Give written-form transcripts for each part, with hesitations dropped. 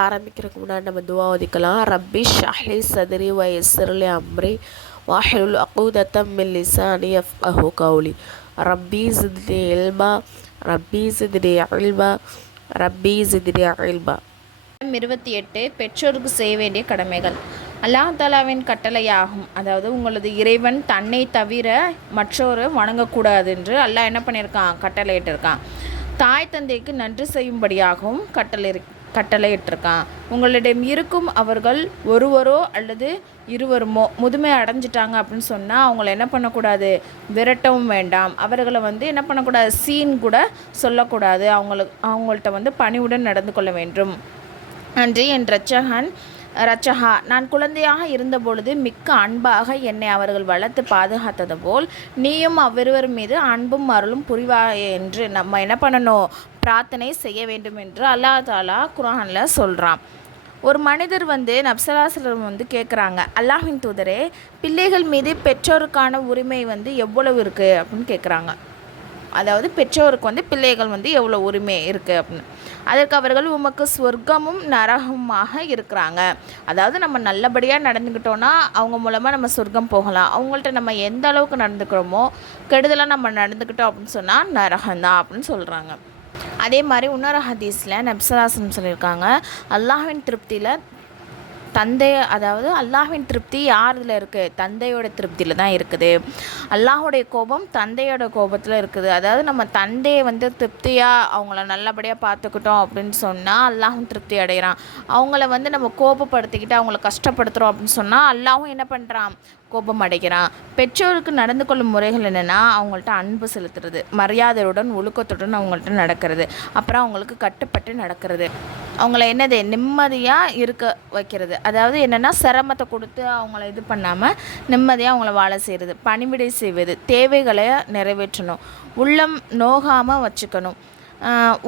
ஆரம்பிக்கிறதுக்கு முன்னாடி நம்ம துவா ஓதிக்கலாம். ரப்பி ஷ்ரஹ்லி சத்ரி வயஸ்ஸிர்லி அம்ரி வஹ்லுல் உக்தத்தம் மின் லிசானி யஃப்கஹு கௌலி. ரப்பி ஸித்னி இல்மா ரப்பி ஸித்னி இல்மா ரப்பி ஸித்னி இல்மா. 28 பெற்றோருக்கு செய்ய வேண்டிய கடமைகள். அல்லாஹ் தாலாவின் கட்டளையாகும். அதாவது உங்களது இறைவன் தன்னை தவிர மற்றொரு வணங்கக்கூடாது என்று அல்லாஹ் என்ன பண்ணியிருக்கான், கட்டளையிட்டிருக்கான். தாய் தந்தைக்கு நன்றி செய்யும்படியாகவும் கட்டளையிட்டிருக்கான். உங்களிடம் இருக்கும் அவர்கள் ஒருவரோ அல்லது இருவருமோ முதுமை அடைஞ்சிட்டாங்க அப்படின்னு சொன்னால் அவங்கள என்ன பண்ணக்கூடாது, விரட்டவும் வேண்டாம். அவர்களை என்ன பண்ணக்கூடாது, சீன் கூட சொல்லக்கூடாது. அவங்கள்ட்ட பணிவுடன் நடந்து கொள்ள வேண்டும். அன்று என் ரச்சகா நான் குழந்தையாக இருந்தபொழுது மிக்க அன்பாக என்னை அவர்கள் வளர்த்து பாதுகாத்தது போல் நீயும் அவ்விருவர் மீது அன்பும் அருளும் புரிவாய் என்று நம்ம என்ன பண்ணணும், பிரார்த்தனை செய்ய வேண்டும் என்று அல்லாஹ் தாலா குர்ஆனில் சொல்கிறான். ஒரு மனிதர் நப்சலாசலம் கேட்குறாங்க, அல்லாஹ்வின் தூதரே, பிள்ளைகள் மீது பெற்றோருக்கான உரிமை எவ்வளவு இருக்குது அப்படின்னு கேட்குறாங்க. அதாவது பெற்றோருக்கு பிள்ளைகள் எவ்வளோ உரிமை இருக்குது அப்படின்னு. அதற்கு அவர்கள், உமக்கு சொர்க்கமும் நரகமாக இருக்கிறாங்க. அதாவது நம்ம நல்லபடியாக நடந்துக்கிட்டோன்னா அவங்க மூலமாக நம்ம சொர்க்கம் போகலாம். அவங்கள்ட்ட நம்ம எந்த அளவுக்கு நடந்துக்கிறோமோ, கெடுதலாக நம்ம நடந்துக்கிட்டோம் அப்படின்னு சொன்னால் நரகம்தான் அப்படின்னு சொல்கிறாங்க. அதே மாதிரி இன்னொரு ஹதீஸில் நப்சலாசன் சொல்லியிருக்காங்க, அல்லாஹ்வின் திருப்தியில் அதாவது அல்லாஹ்வின் திருப்தி யாரில் இருக்குது, தந்தையோட திருப்தியில் தான் இருக்குது. அல்லாஹுடைய கோபம் தந்தையோட கோபத்தில் இருக்குது. அதாவது நம்ம தந்தையை திருப்தியாக அவங்கள நல்லபடியாக பார்த்துக்கிட்டோம் அப்படின்னு சொன்னால் அல்லாஹும் திருப்தி அடைகிறான். அவங்கள நம்ம கோபப்படுத்திக்கிட்டு அவங்கள கஷ்டப்படுத்துகிறோம் அப்படின்னு சொன்னால் அல்லாஹும் என்ன பண்ணுறான், கோபம் அடைகிறான். பெற்றோருக்கு நடந்து கொள்ளும் முறைகள் என்னென்னா, அவங்கள்ட்ட அன்பு செலுத்துறது, மரியாதையுடன் ஒழுக்கத்துடன் அவங்கள்ட்ட நடக்கிறது, அப்புறம் அவங்களுக்கு கட்டுப்பட்டு நடக்கிறது, அவங்கள நிம்மதியாக இருக்க வைக்கிறது. அதாவது என்னென்னா, சிரமத்தை கொடுத்து அவங்கள இது பண்ணாமல் நிம்மதியாக அவங்கள வாழ செய்கிறது, பணிவிடை செய்வது, தேவைகளை நிறைவேற்றணும், உள்ளம் நோகாமல் வச்சுக்கணும்,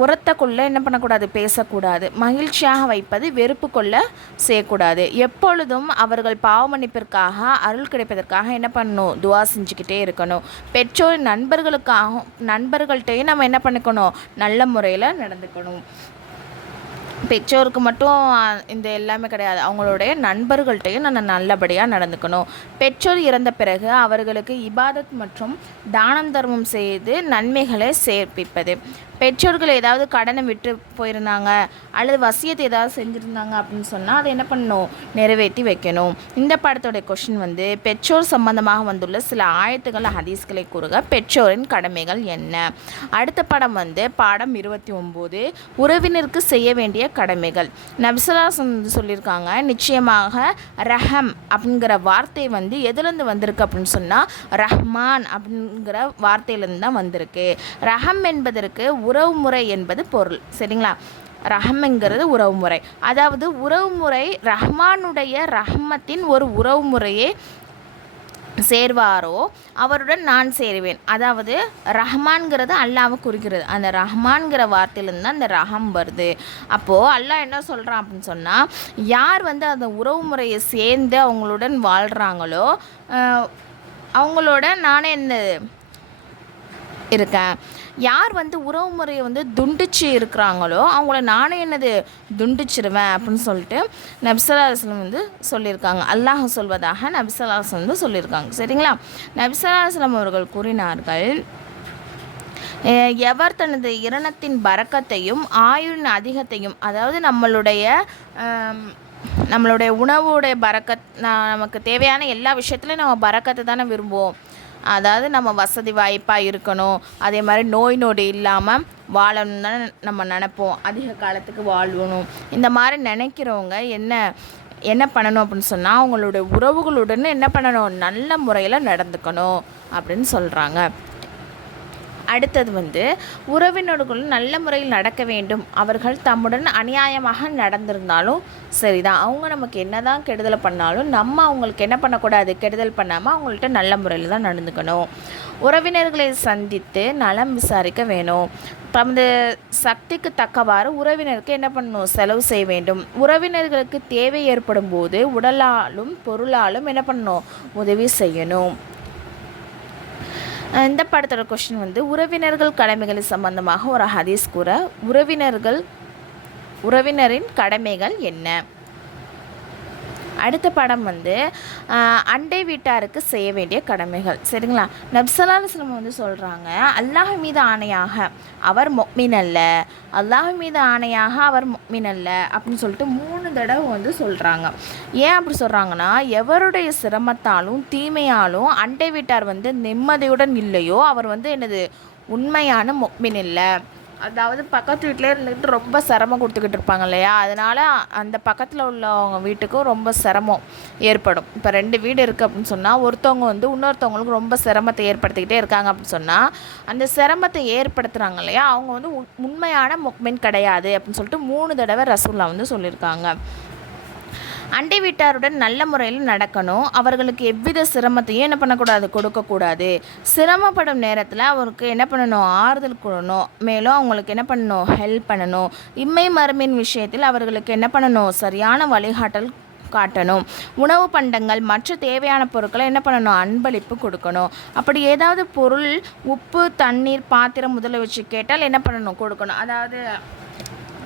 உரத்த கொள்ள என்ன பண்ணக்கூடாது, பேசக்கூடாது, மகிழ்ச்சியாக வைப்பது, வெறுப்பு கொள்ள செய்யக்கூடாது, எப்பொழுதும் அவர்கள் பாவ மன்னிப்பிற்காக அருள் கிடைப்பதற்காக என்ன பண்ணணும், துவா செஞ்சுக்கிட்டே இருக்கணும். பெற்றோர் நண்பர்கள்ட்டையும் நம்ம என்ன பண்ணிக்கணும், நல்ல முறையில் நடந்துக்கணும். பெற்றோருக்கு மட்டும் இந்த எல்லாமே கிடையாது, அவங்களுடைய நண்பர்கள்ட்டையும் நான் நல்லபடியாக நடந்துக்கணும். பெற்றோர் இறந்த பிறகு அவர்களுக்கு இபாதத் மற்றும் தானம் தர்மம் செய்து நன்மைகளை சேர்ப்பிப்பது. பெற்றோர்கள் ஏதாவது கடனை விட்டு போயிருந்தாங்க அல்லது வசியத்தை ஏதாவது செஞ்சுருந்தாங்க அப்படின்னு சொன்னால் அதை என்ன பண்ணணும், நிறைவேற்றி வைக்கணும். இந்த படத்தோடைய கொஷின் பெற்றோர் சம்பந்தமாக வந்துள்ள சில ஆயத்துக்கள் ஹதீஸ்களை கூறுக, பெற்றோரின் கடமைகள் என்ன. அடுத்த படம் பாடம் 29, உறவினருக்கு செய்ய வேண்டிய கடமைகள். நபிசல்லாஹ் சொல்லியிருக்காங்க, நிச்சயமாக ரஹம் அப்படிங்கிற வார்த்தை எதுலேருந்து வந்திருக்கு அப்படின்னு சொன்னால் ரஹ்மான் அப்படிங்கிற வார்த்தையிலேருந்து தான் வந்திருக்கு. ரஹம் என்பதற்கு உறவுமுறை என்பது பொருள். சரிங்களா, ரஹம்ங்கிறது உறவுமுறை. அதாவது உறவுமுறை ரஹ்மானுடைய ரஹ்மத்தின் ஒரு உறவுமுறையே சேர்வாரோ அவருடன் நான் சேருவேன். அதாவது ரஹ்மான்கிறது அல்லாவை குறிக்கிறது. அந்த ரஹ்மான்கிற வார்த்தையிலேருந்து தான் அந்த ரஹம் வருது. அப்போது அல்லாஹ் என்ன சொல்கிறான் அப்படின்னு சொன்னால், யார் அந்த உறவுமுறையை சேர்ந்து அவங்களுடன் வாழ்கிறாங்களோ அவங்களோட நானே என்ன இருக்கேன். யார் உறவு முறையை துண்டிச்சு இருக்கிறாங்களோ அவங்கள நானே துண்டிச்சிருவேன் அப்படின்னு சொல்லிட்டு நபிசல்லாஹ் சொல்லியிருக்காங்க. அல்லாஹ் சொல்வதாக நபிசல்லாஹ் சொல்லியிருக்காங்க. சரிங்களா, நபிசல்லாஹ் அவர்கள் கூறினார்கள், எவர் தனது இரணத்தின் பரக்கத்தையும் ஆயுளின் அதிகத்தையும், அதாவது நம்மளுடைய உணவுடைய பரக்கத், நமக்கு தேவையான எல்லா விஷயத்துலையும் நம்ம பரக்கத்தை தானே விரும்புவோம். அதாவது நம்ம வசதி வாய்ப்பாக இருக்கணும், அதே மாதிரி நோய் நொடி இல்லாமல் வாழணும் தானே நம்ம நினைப்போம், அதிக காலத்துக்கு வாழணும். இந்த மாதிரி நினைக்கிறவங்க என்ன பண்ணணும் அப்படின்னு சொன்னால், அவங்களுடைய உறவுகளுடன் என்ன பண்ணணும், நல்ல முறையில் நடந்துக்கணும் அப்படின்னு சொல்கிறாங்க. அடுத்தது உறவினர்கள் நல்ல முறையில் நடக்க வேண்டும். அவர்கள் தம்முடன் அநியாயமாக நடந்திருந்தாலும் சரிதான், அவங்க நமக்கு என்ன தான் கெடுதல் பண்ணாலும் நம்ம அவங்களுக்கு என்ன பண்ணக்கூடாது, கெடுதல் பண்ணாமல் அவங்கள்ட்ட நல்ல முறையில் தான் நடந்துக்கணும். உறவினர்களை சந்தித்து நலம் விசாரிக்க வேணும். தமது சக்திக்கு தக்கவாறு உறவினருக்கு என்ன பண்ணணும், செலவு செய்ய வேண்டும். உறவினர்களுக்கு தேவை ஏற்படும் போது உடலாலும் பொருளாலும் என்ன பண்ணணும், உதவி செய்யணும். இந்த படத்தோட கொஸ்டின் உறவினர்கள் கடமைகள் சம்பந்தமாக ஒரு ஹதீஸ் கூற, உறவினர்கள் உறவினரின் கடமைகள் என்ன? அடுத்த படம் வந்து அண்டை வீட்டாருக்கு செய்ய வேண்டிய கடமைகள். சரிங்களா? நபி ஸல்லல்லாஹு அலைஹி வஸல்லம் வந்து சொல்கிறாங்க, அல்லாஹ் மீது ஆணையாக அவர் முஃமின் அல்ல, அல்லாஹ் மீது ஆணையாக அவர் முஃமின் அல்ல அப்படின்னு சொல்லிட்டு 3 தடவை வந்து சொல்கிறாங்க. ஏன் அப்படி சொல்கிறாங்கன்னா, எவருடைய சிரமத்தாலும் தீமையாலும் அண்டை வீட்டார் வந்து நிம்மதியுடன் இல்லையோ அவர் வந்து என்னது உண்மையான முஃமின் இல்லை. அதாவது பக்கத்து வீட்டிலே இருந்துக்கிட்டு ரொம்ப சிரமம் கொடுத்துக்கிட்டு இருப்பாங்க இல்லையா, அதனால் அந்த பக்கத்தில் உள்ளவங்க வீட்டுக்கும் ரொம்ப சிரமம் ஏற்படும். இப்போ 2 வீடு இருக்குது அப்படின்னு சொன்னால் ஒருத்தவங்க வந்து இன்னொருத்தவங்களுக்கு ரொம்ப சிரமத்தை ஏற்படுத்திக்கிட்டே இருக்காங்க அப்படின்னு சொன்னால் அந்த சிரமத்தை ஏற்படுத்துகிறாங்க இல்லையா, அவங்க வந்து உண்மையான முஃமின் கிடையாது அப்படின்னு சொல்லிட்டு 3 தடவை ரசூலுல்லாஹ் வந்து சொல்லியிருக்காங்க. அண்டை வீட்டாருடன் நல்ல முறையில் நடக்கணும். அவர்களுக்கு எவ்வித சிரமத்தையும் என்ன பண்ணக்கூடாது, கொடுக்கக்கூடாது. சிரமப்படும் நேரத்தில் அவருக்கு என்ன பண்ணணும், ஆறுதல் கூறணும். மேலும் அவங்களுக்கு என்ன பண்ணணும், ஹெல்ப் பண்ணணும். இம்மை மறுமையின் விஷயத்தில் அவர்களுக்கு என்ன பண்ணணும், சரியான வழிகாட்டல் காட்டணும். உணவு பண்டங்கள் மற்ற தேவையான பொருட்களை என்ன பண்ணணும், அன்பளிப்பு கொடுக்கணும். அப்படி ஏதாவது பொருள், உப்பு, தண்ணீர், பாத்திரம் முதல்ல வச்சு கேட்டால் என்ன பண்ணணும், கொடுக்கணும். அதாவது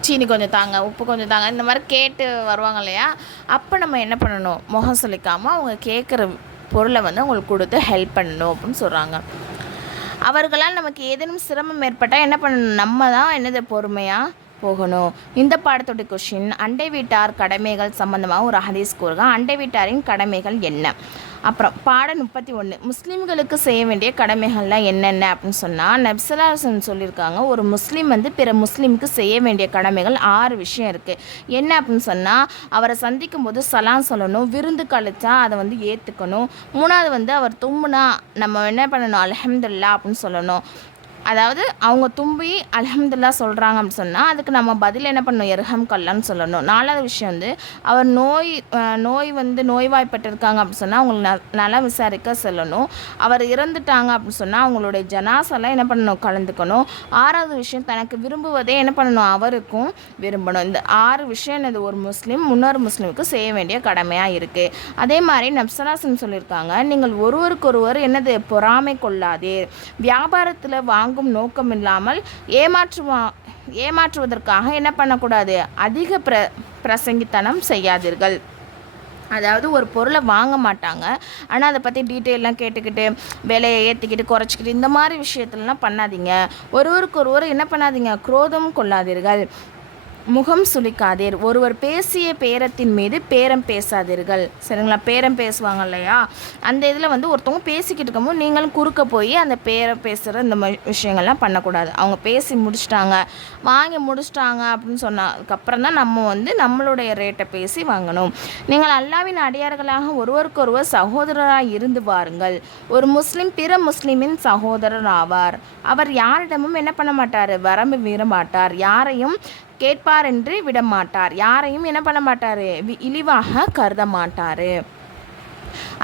சீனி கொஞ்சம் தாங்க, உப்பு கொஞ்சம் தாங்க, இந்த மாதிரி கேட்டு வருவாங்க இல்லையா, அப்போ நம்ம என்ன பண்ணணும், முகம் சொல்லிக்காமல் அவங்க கேட்குற பொருளை வந்து அவங்களுக்கு கொடுத்து ஹெல்ப் பண்ணணும் அப்படின்னு சொல்கிறாங்க. அவர்களால் நமக்கு ஏதேனும் சிரமம் ஏற்பட்டால் என்ன பண்ணணும், நம்ம தான் என்னது பொறுமையாக போகணும். இந்த பாடத்தோட கொஷின், அண்டை வீட்டார் கடமைகள் சம்பந்தமாக ஒரு ஹதீஸ் கூறுங்க. அண்டை வீட்டாரின் கடமைகள் என்ன? அப்புறம் பாடம் 31, முஸ்லீம்களுக்கு செய்ய வேண்டிய கடமைகள்லாம் என்னென்ன அப்படின்னு சொன்னால் நபி ஸல்லல்லாஹு அலைஹி வஸல்லம் சொல்லியிருக்காங்க, ஒரு முஸ்லீம் வந்து பிற முஸ்லீமுக்கு செய்ய வேண்டிய கடமைகள் 6 விஷயம் இருக்குது. என்ன அப்படின்னு சொன்னால், அவரை சந்திக்கும் போது சலாம் சொல்லணும், விருந்து கழிச்சா அதை வந்து ஏற்றுக்கணும். 3வது வந்து அவர் தும்முனா நம்ம என்ன பண்ணணும், அல்ஹம்துலில்லாஹ் அப்படின்னு சொல்லணும். அதாவது அவங்க தும்பி அல்ஹம்துலில்லாஹ் சொல்கிறாங்க அப்படின்னு சொன்னால் அதுக்கு நம்ம பதில் என்ன பண்ணணும், யர்ஹம்கல்லான்னு சொல்லணும். 4வது விஷயம் வந்து அவர் நோய் வந்து நோய்வாய்ப்பட்டிருக்காங்க அப்படின்னு சொன்னால் அவங்களுக்கு நல்லா விசாரிக்க சொல்லணும். அவர் இறந்துட்டாங்க அப்படின்னு சொன்னால் அவங்களுடைய ஜனாஸெல்லாம் என்ன பண்ணணும், கலந்துக்கணும். 6வது விஷயம், தனக்கு விரும்புவதே என்ன பண்ணணும், அவருக்கும் விரும்பணும். இந்த 6 விஷயம் என்னது, ஒரு முஸ்லீம் இன்னொரு முஸ்லீமுக்கு செய்ய வேண்டிய கடமையாக இருக்குது. அதே மாதிரி நபி ஸல்லல்லாஹு அலைஹி வஸல்லம் சொல்லியிருக்காங்க, நீங்கள் ஒருவருக்கொருவர் என்னது பொறாமை கொள்ளாதீர். வியாபாரத்தில் வாங்கும் நோக்கம் இல்லாமல் ஏமாற்றுவதற்காக என்ன பண்ணக்கூடாது, அதிக பிரசங்கித்தனம் செய்யாதீர்கள். அதாவது ஒரு பொருளை வாங்க மாட்டாங்க, ஆனால் அதை பற்றி டீட்டெயிலாம் கேட்டுக்கிட்டு விலையை ஏற்றிக்கிட்டு குறைச்சிக்கிட்டு இந்த மாதிரி விஷயத்துலலாம் பண்ணாதீங்க. ஒருவருக்கொருவர் என்ன பண்ணாதீங்க, குரோதம் கொள்ளாதீர்கள். முகம் சுளிக்காதீர். ஒருவர் பேசிய பேரத்தின் மீது பேரம் பேசாதீர்கள். சரிங்களா? பேரம் பேசுவாங்க இல்லையா, அந்த இதில் வந்து ஒருத்தவங்க பேசிக்கிட்டு இருக்கும்போது நீங்களும் குறுக்க போய் அந்த பேரம் பேசுகிற இந்த விஷயங்கள்லாம் பண்ணக்கூடாது. அவங்க பேசி முடிச்சிட்டாங்க, வாங்கி முடிச்சிட்டாங்க அப்படின்னு சொன்னதுக்கப்புறம் தான் நம்ம வந்து நம்மளுடைய ரேட்டை பேசி வாங்கணும். நீங்கள் அல்லாஹ்வின் அடியார்களாக ஒருவருக்கொருவர் சகோதரராக இருந்து வாருங்கள். ஒரு முஸ்லீம் பிற முஸ்லீமின் சகோதரர் ஆவார். அவர் யாரிடமும் என்ன பண்ண மாட்டார், வரம்பு மீற மாட்டார். யாரையும் கேட்பார் என்று விட மாட்டார். யாரையும் என்ன பண்ண மாட்டார், இழிவாக கருத மாட்டார்.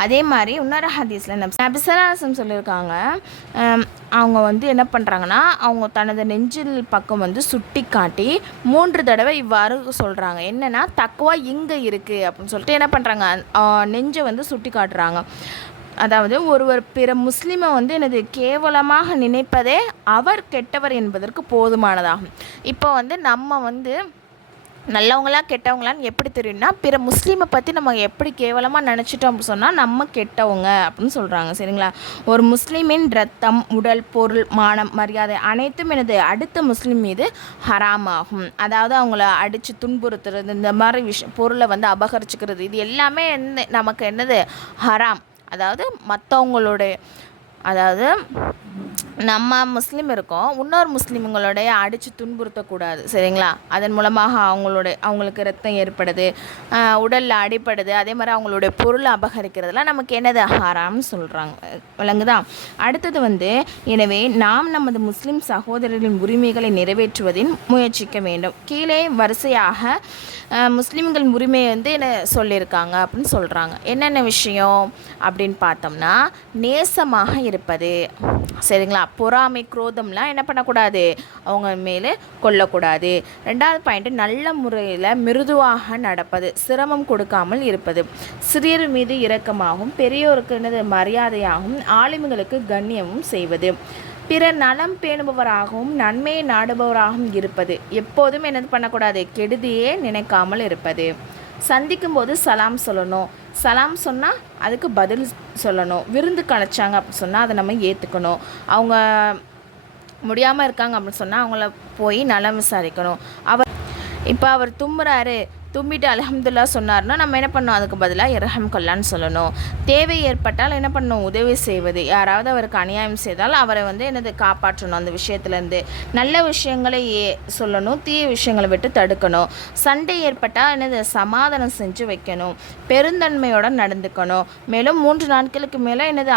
அதே மாதிரி இன்னொரு ஹதீஸில் நபி ஸல்லல்லாஹு அலைஹி வஸல்லம் சொல்லியிருக்காங்க, அவங்க வந்து என்ன பண்ணுறாங்கன்னா அவங்க தனது நெஞ்சில் பக்கம் வந்து சுட்டி காட்டி 3 தடவை இவ்வாறு சொல்கிறாங்க. என்னென்னா, தக்வா இங்கே இருக்குது அப்படின்னு சொல்லிட்டு என்ன பண்ணுறாங்க, நெஞ்சை வந்து சுட்டி காட்டுறாங்க. அதாவது ஒருவர் பிற முஸ்லீமை வந்து எனது கேவலமாக நினைப்பதே அவர் கெட்டவர் என்பதற்கு போதுமானதாகும். இப்போ வந்து நம்ம வந்து நல்லவங்களா கெட்டவங்களான்னு எப்படி தெரியும்னா, பிற முஸ்லீமை பற்றி நம்ம எப்படி கேவலமாக நினச்சிட்டோம் அப்படின்னு சொன்னால் நம்ம கெட்டவங்க அப்படின்னு சொல்கிறாங்க. சரிங்களா? ஒரு முஸ்லீமின் ரத்தம், உடல், பொருள், மானம், மரியாதை அனைத்தும் எனது அடுத்த முஸ்லீம் மீது ஹராமாகும். அதாவது அவங்கள அடித்து துன்புறுத்துறது, இந்த மாதிரி பொருளை வந்து அபகரிச்சுக்கிறது, இது எல்லாமே நமக்கு என்னது, ஹராம். அதாவது மற்றவங்களுடைய, அதாவது நம்ம முஸ்லீம் இருக்கோம், இன்னொரு முஸ்லீம்களுடைய அடித்து துன்புறுத்தக்கூடாது. சரிங்களா? அதன் மூலமாக அவங்களுக்கு ரத்தம் ஏற்படுது, உடலில் அடிப்படுது, அதே மாதிரி அவங்களுடைய பொருளை அபகரிக்கிறதுலாம் நமக்கு என்னது, ஹராம்னு சொல்கிறாங்க. விளங்குதா? அடுத்தது வந்து, எனவே நாம் நமது முஸ்லீம் சகோதரர்களின் உரிமைகளை நிறைவேற்றுவதில் முயற்சிக்க வேண்டும். கீழே வரிசையாக முஸ்லீம்களின் உரிமையை வந்து என்ன சொல்லியிருக்காங்க அப்படின்னு சொல்கிறாங்க. என்னென்ன விஷயம் அப்படின்னு பார்த்தோம்னா, நேசமாக இருப்பது. சரிங்களா? பொறாமை, குரோதம்லாம் என்ன பண்ணக்கூடாது, அவங்க மேலே கொள்ளக்கூடாது. 2வது பாயிண்ட், நல்ல முறையில் மிருதுவாக நடப்பது, சிரமம் கொடுக்காமல் இருப்பது, சிறியர் மீது இரக்கமாகவும் பெரியோருக்கு என்னது மரியாதையாகவும் ஆலிம்களுக்கு கண்ணியமும் செய்வது. பிறர் நலம் பேணுபவராகவும் நன்மையை நாடுபவராகவும் இருப்பது. எப்போதும் என்னது பண்ணக்கூடாது, கெடுதியே நினைக்காமல் இருப்பது. சந்திக்கும் போது சலாம் சொல்லணும். சலாம் சொன்னால் அதுக்கு பதில் சொல்லணும். விருந்துக்கு அழைச்சாங்க அப்படின்னு சொன்னால் அதை நம்ம ஏற்றுக்கணும். அவங்க முடியாமல் இருக்காங்க அப்படின்னு சொன்னால் அவங்கள போய் நலம் விசாரிக்கணும். இப்போ அவர் தும்முறாரு, தும்பிட்டு அல்ஹம்துலில்லாஹ் சொன்னார்னா நம்ம என்ன பண்ணணும், அதுக்கு பதிலாக இரஹம்கல்லான்னு சொல்லணும். தேவை ஏற்பட்டால் என்ன பண்ணணும், உதவி செய்வது. யாராவது அவருக்கு அநியாயம் செய்தால் அவரை என்னது காப்பாற்றணும். அந்த விஷயத்துலேருந்து நல்ல விஷயங்களை சொல்லணும், தீய விஷயங்களை விட்டு தடுக்கணும். சண்டை ஏற்பட்டால் என்னது சமாதானம் செஞ்சு வைக்கணும். பெருந்தன்மையோடு நடந்துக்கணும். மேலும் 3 நாட்களுக்கு மேலே என்னது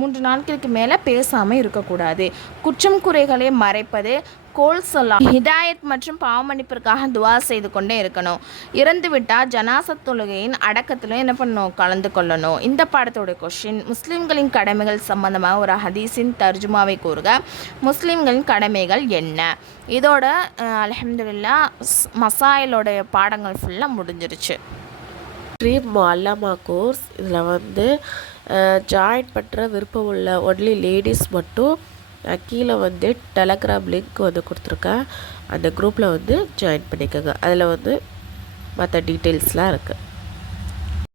3 நாட்களுக்கு மேலே பேசாமல் இருக்கக்கூடாது. குற்றம் குறைகளை மறைப்பது, கோல் சொல்லலாம். ஹிதாயத் மற்றும் பாவமன்னிப்பிற்காக துவா செய்து கொண்டே இருக்கணும். இறந்து விட்டால் ஜனாசத் தொழுகையின் அடக்கத்திலும் என்ன பண்ணணும், கலந்து கொள்ளணும். இந்த பாடத்தோட கொஷின், முஸ்லீம்களின் கடமைகள் சம்பந்தமாக ஒரு ஹதீஸின் தர்ஜுமாவை கூறுக. முஸ்லீம்களின் கடமைகள் என்ன? இதோட அல்ஹம்துலில்லாஹ் மசாயிலோடைய பாடங்கள் ஃபுல்லாக முடிஞ்சிருச்சு. ட்ரீம் முஅல்லமா கோர்ஸ் இதில் ஜாயின் பண்ணுற விருப்பம் உள்ள ஒன்லி லேடிஸ் மட்டும் கீழே டெலகிராம் லிங்க் கொடுத்துருக்கேன். அந்த குரூப்பில் ஜாயின் பண்ணிக்கோங்க. அதில் மற்ற டீட்டெயில்ஸ்லாம் இருக்குது.